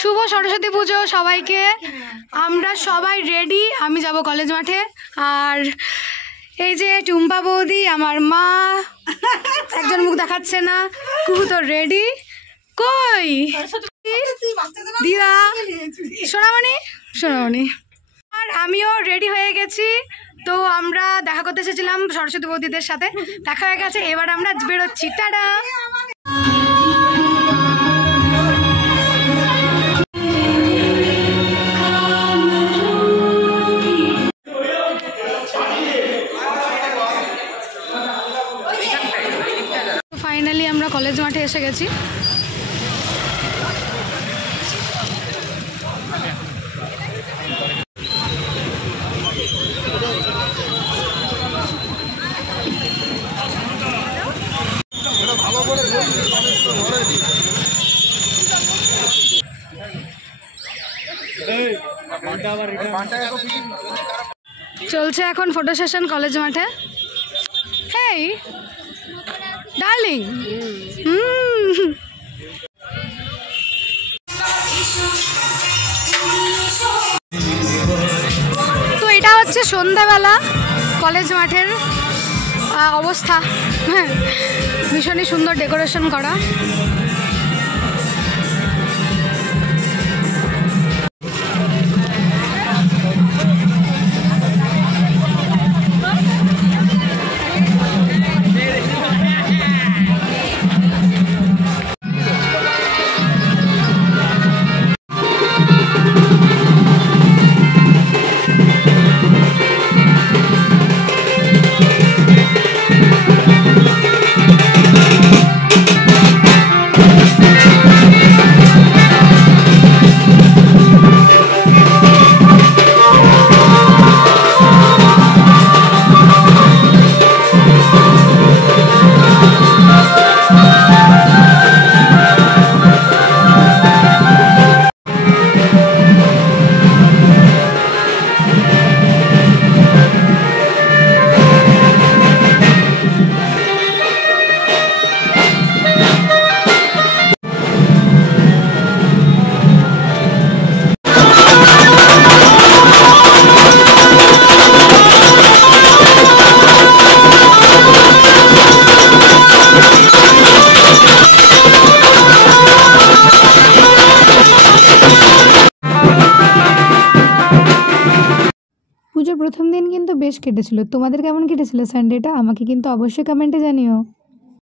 শুভ সরস্বতী পুজো সবাইকে। আমরা সবাই রেডি, আমি যাব কলেজ মাঠে। আর এই যে টুম্পা বৌদি, আমার মা, একজন মুখ দেখাচ্ছে না, কুহু তো রেডি। কই দিদা, সোনামণি, সোনামণি। আর আমিও রেডি হয়ে গেছি। তো আমরা দেখা করতে এসেছিলাম সরস্বতী বৌদিদের সাথে, দেখা হয়ে গেছে, এবার আমরা বেরোচ্ছি। টাটা। ফাইনালি আমরা কলেজ মাঠে এসে গেছি। চলছে এখন ফটো সেশন কলেজ মাঠে। হেই ডার্লিং, তো এটা হচ্ছে সন্ধ্যাবেলা কলেজ মাঠের অবস্থা। হ্যাঁ, ভীষণই সুন্দর ডেকোরেশন করা। পুজোর প্রথম দিন কিন্তু বেশ কেটেছিল। তোমাদের কেমন কেটেছিল সানডেটা? আমাকে কিন্তু অবশ্যই কমেন্টে জানিও।